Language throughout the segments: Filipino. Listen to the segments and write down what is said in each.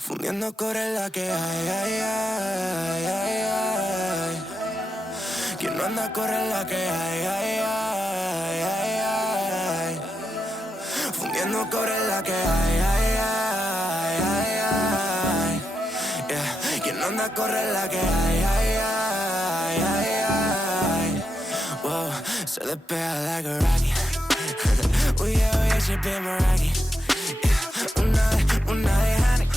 Fundiendo core la que hay, ay, ay, ay, ay. Quien no anda corre la que hay, ay, ay, ay, ay. Fundiendo core la que hay, ay, ay, ay, ay. Yeah. Quien no anda corre la que hay, ay, ay, ay, ay. Wow, se despega like a rocket. Uy, yeah, she been Meraki. Yeah. Una de honey,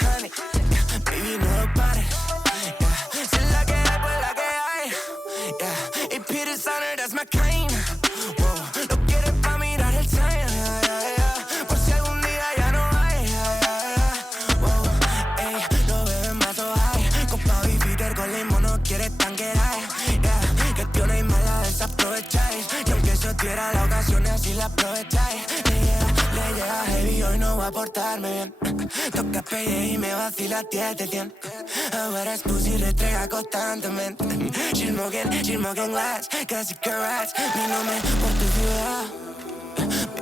honey. Yeah. Baby, no lo pares. Yeah. Si es la que hay, pues la que hay. Yeah. Y Peter Sonner, that's my kind. Wow, lo quieres pa' mirar el time. Yeah, yeah, yeah. Por si algún día ya no hay. Yeah, yeah, yeah. Wow, ey, no beben vaso hay. Copa y Peter con limón no quieres tanquear. Yeah, que tío no hay mala, desaprovecháis. Y aunque eso diera la ocasión, así la aprovecháis. Le llega heavy, hoy no va a portarme bien. Toca pelle y me vacila 10 de 100. Ahora es pussy retrega constantemente. She's smoking glass, casi que rats. Mi nombre por tu ciudad.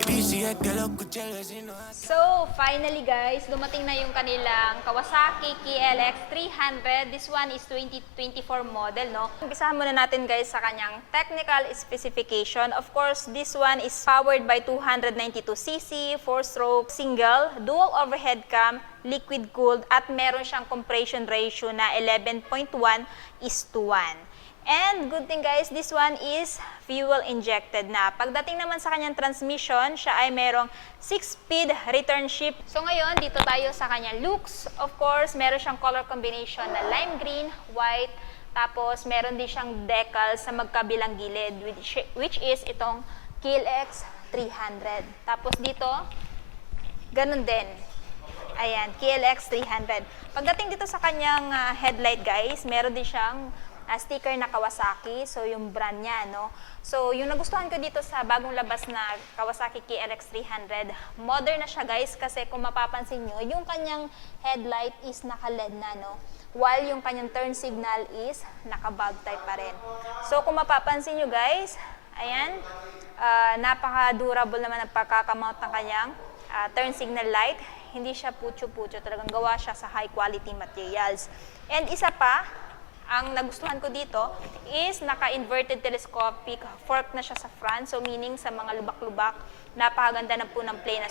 Baby, sigue que lo escuche el vecino. So, finally guys, dumating na yung kanilang Kawasaki KLX 300. This one is 2024 model, no? Umpisahan muna natin guys sa kanyang technical specification. Of course, this one is powered by 292cc, 4-stroke, single, dual overhead cam, liquid cooled, at meron siyang compression ratio na 11.1:1. And good thing guys, this one is fuel injected na. Pagdating naman sa kanyang transmission, siya ay merong 6-speed return shift. So ngayon, dito tayo sa kanyang looks. Of course, meron siyang color combination na lime green, white, tapos meron din siyang decal sa magkabilang gilid, which is itong KLX 300. Tapos dito, ganun din. Ayan, KLX 300. Pagdating dito sa kanyang headlight guys, meron din siyang sticker na Kawasaki, so yung brand niya, no? So, yung nagustuhan ko dito sa bagong labas na Kawasaki KLX 300, modern na siya guys, kasi kung mapapansin nyo, yung kanyang headlight is naka-LED na, no? While yung kanyang turn signal is naka-bulb type pa rin. So, kung mapapansin nyo guys, ayan, napaka-durable naman ang pagkakamount ng kanyang turn signal light. Hindi siya putyo-putyo, talagang gawa siya sa high quality materials. And isa pa, ang nagustuhan ko dito is naka-inverted telescopic fork na siya sa front. So meaning sa mga lubak-lubak, napakaganda na po ng plane na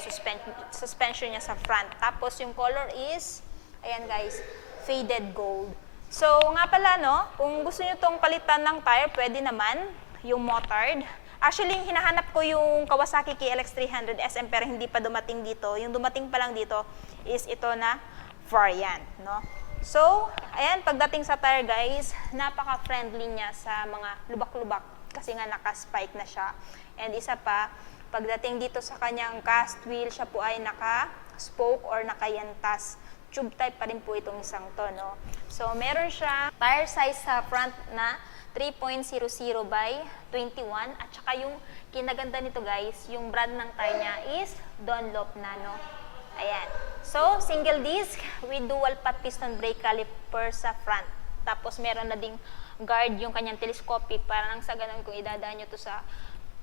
suspension niya sa front. Tapos yung color is, ayan guys, faded gold. So nga pala no, kung gusto niyo tong palitan ng tire, pwede naman yung motard. Actually, yung hinahanap ko yung Kawasaki KLX 300 SM pero hindi pa dumating dito. Yung dumating pa lang dito is ito na variant, no? So, ayan, pagdating sa tire guys, napaka-friendly niya sa mga lubak-lubak kasi nga naka-spike na siya. And isa pa, pagdating dito sa kanyang cast wheel, siya po ay naka-spoke or naka-yantas. Tube type pa rin po itong isang to, no? So, meron siya tire size sa front na 3.00 by 21 at saka yung kinaganda nito guys, yung brand ng tire niya is Dunlop Nano. Ayan. So, single disc with dual pot piston brake caliper sa front. Tapos, meron na ding guard yung kanyang telescopic para nang sa ganun kung idadaan nyo to sa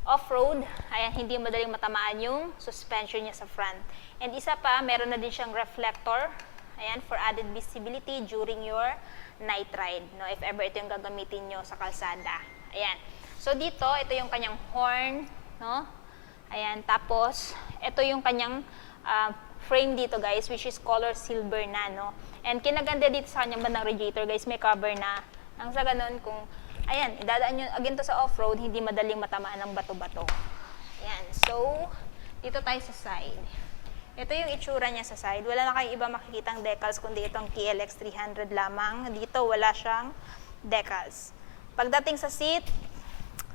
off-road, ayan, hindi madaling matamaan yung suspension niya sa front. And isa pa, meron na din siyang reflector, ayan, for added visibility during your night ride, no? If ever ito yung gagamitin nyo sa kalsada. Ayan. So, dito, ito yung kanyang horn, no? Ayan, tapos, ito yung kanyang frame dito guys, which is color silver na, no? And kinaganda dito sa kanyang bandang radiator guys, may cover na. Nang sa ganun, kung, ayan, idadaan nyo again to sa off-road, hindi madaling matamaan ng bato-bato. Ayan, so, dito tayo sa side. Ito yung itsura niya sa side. Wala na kayong iba makikitang decals, kundi itong KLX 300 lamang. Dito, wala siyang decals. Pagdating sa seat,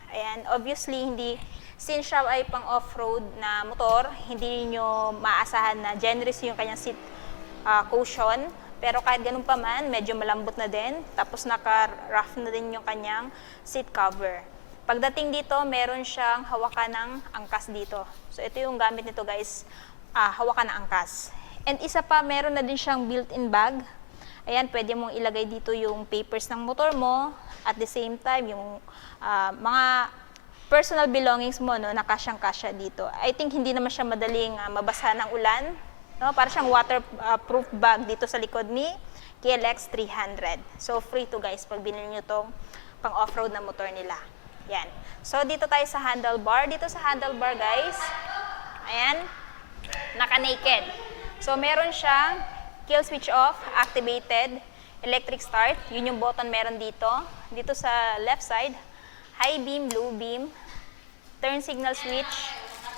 ayan, obviously, since siya ay pang off-road na motor, hindi nyo maasahan na generous yung kanyang seat cushion. Pero kahit ganun pa man, medyo malambot na din. Tapos naka-rough na din yung kanyang seat cover. Pagdating dito, meron siyang hawakan ng angkas dito. So ito yung gamit nito guys, hawakan ng angkas. And isa pa, meron na din siyang built-in bag. Ayan, pwede mong ilagay dito yung papers ng motor mo. At the same time, yung mga personal belongings mo, no, nakasyang-kasya dito. I think hindi naman siya madaling mabasa ng ulan. No? Para siyang waterproof bag dito sa likod ni KLX 300. So, free to guys pag binili nyo itong pang off-road na motor nila. Yan. So, dito tayo sa handlebar. Dito sa handlebar guys, ayan, naka-naked. So, meron siyang kill switch off, activated, electric start. Yun yung button meron dito. Dito sa left side, high beam, low beam, turn signal switch,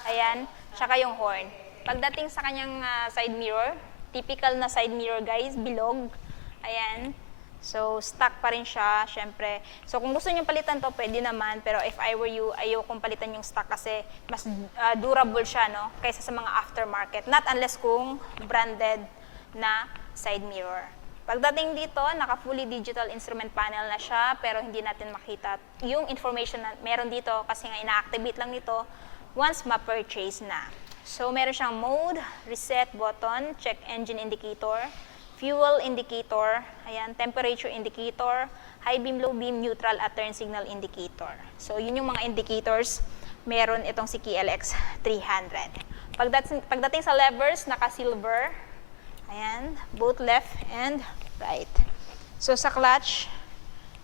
ayan, tsaka yung horn. Pagdating sa kanyang side mirror, typical na side mirror guys, bilog, ayan. So, stock pa rin siya, syempre. So, kung gusto niyo palitan to, pwede naman. Pero if I were you, ayokong palitan yung stock kasi mas durable siya, no? Kaysa sa mga aftermarket. Not unless kung branded na side mirror. Pagdating dito, naka-fully digital instrument panel na siya, pero hindi natin makita yung information na meron dito kasi nga ina-activate lang nito once ma-purchase na. So, meron siyang mode, reset button, check engine indicator, fuel indicator, ayan, temperature indicator, high beam, low beam, neutral at turn signal indicator. So, yun yung mga indicators meron itong si KLX 300. Pagdating sa levers, naka-silver, ayan, both left and right. So, sa clutch,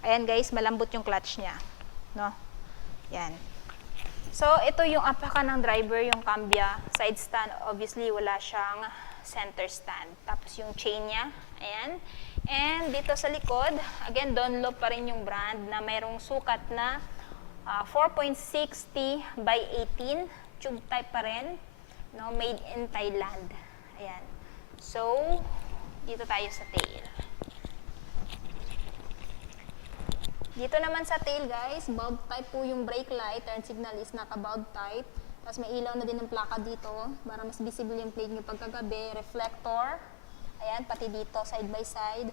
ayan guys, malambot yung clutch niya, no? Yan. So, ito yung apaka ng driver, yung cambia, side stand, obviously wala siyang center stand. Tapos yung chain niya, ayan. And dito sa likod, again, Dunlop pa rin yung brand na mayroong sukat na 4.60 by 18, tube type pa rin, no, made in Thailand. Ayan. So, dito tayo sa tail. Dito naman sa tail guys, bulb type po yung brake light, turn signal is naka-bulb type. Tapos may ilaw na din ng plaka dito para mas visible yung plate nyo pagkagabi. Reflector, ayan, pati dito side by side,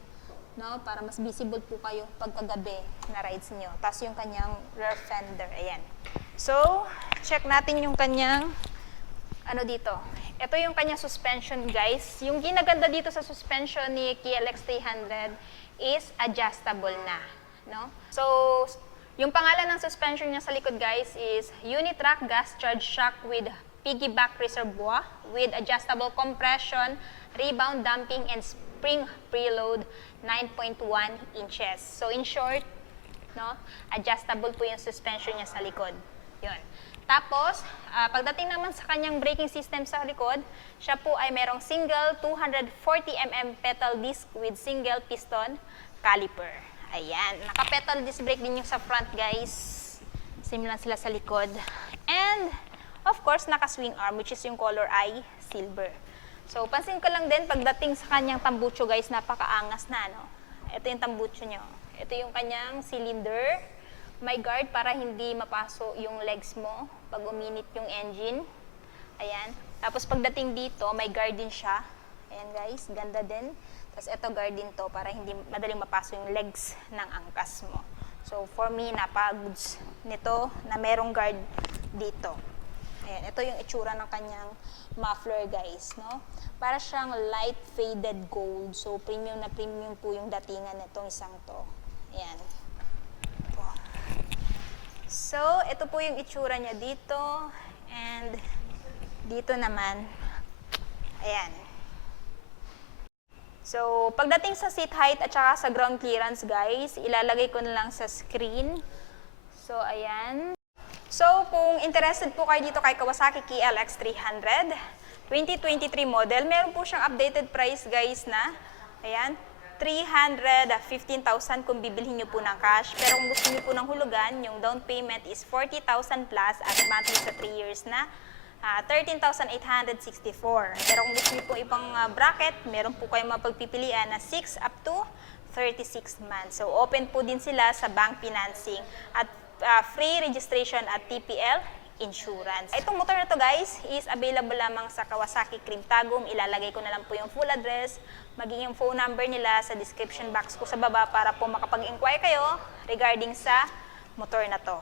no, para mas visible po kayo pagkagabi na rides nyo. Tapos yung kanyang rear fender, ayan. So, check natin yung kanyang, ano dito. Ito yung kanyang suspension guys. Yung ginaganda dito sa suspension ni KLX 300 is adjustable na, no. So, yung pangalan ng suspension niya sa likod guys is Unitrack Gas Charge Shock with Piggyback Reservoir with adjustable compression, rebound damping, and spring preload 9.1 inches. So in short, no, adjustable po yung suspension niya sa likod. Yun. Tapos, pagdating naman sa kanyang braking system sa likod, siya po ay merong single 240mm pedal disc with single piston caliper. Ayan, naka-pedal disc brake din yung sa front guys. Same lang sila sa likod. And, of course, naka-swing arm which is yung color ay silver. So, pansin ko lang din pagdating sa kanyang tambucho guys, napakaangas na, no? Ito yung tambucho nyo. Ito yung kanyang cylinder. May guard para hindi mapaso yung legs mo pag uminit yung engine. Ayan. Tapos pagdating dito, may guard din siya. Ayan guys, ganda din. Tapos ito guard din to para hindi madaling mapaso yung legs ng angkas mo. So for me, napaka-goods nito na merong guard dito. Ayan, ito yung itsura ng kanyang muffler guys, no? Para siyang light faded gold. So premium na premium po yung datingan nitong isang to. Ayan. So ito po yung itsura niya dito and dito naman. Ayan. So, pagdating sa seat height at saka sa ground clearance, guys, ilalagay ko na lang sa screen. So, ayan. So, kung interested po kayo dito kay Kawasaki KLX 300, 2023 model, meron po siyang updated price, guys, na, ayan, 315,000 kung bibilhin nyo po ng cash. Pero kung gusto nyo po ng hulugan, yung down payment is 40,000 plus at monthly sa 3 years na 13,864. Pero kung gusto niyo po ibang bracket, meron po kayong mapagpipilian na 6 up to 36 months. So, open po din sila sa bank financing at free registration at TPL insurance. Itong motor na to guys is available lamang sa Kawasaki Cream Tagum. Ilalagay ko na lang po yung full address, magiging phone number nila sa description box ko sa baba para po makapag-inquire kayo regarding sa motor na to.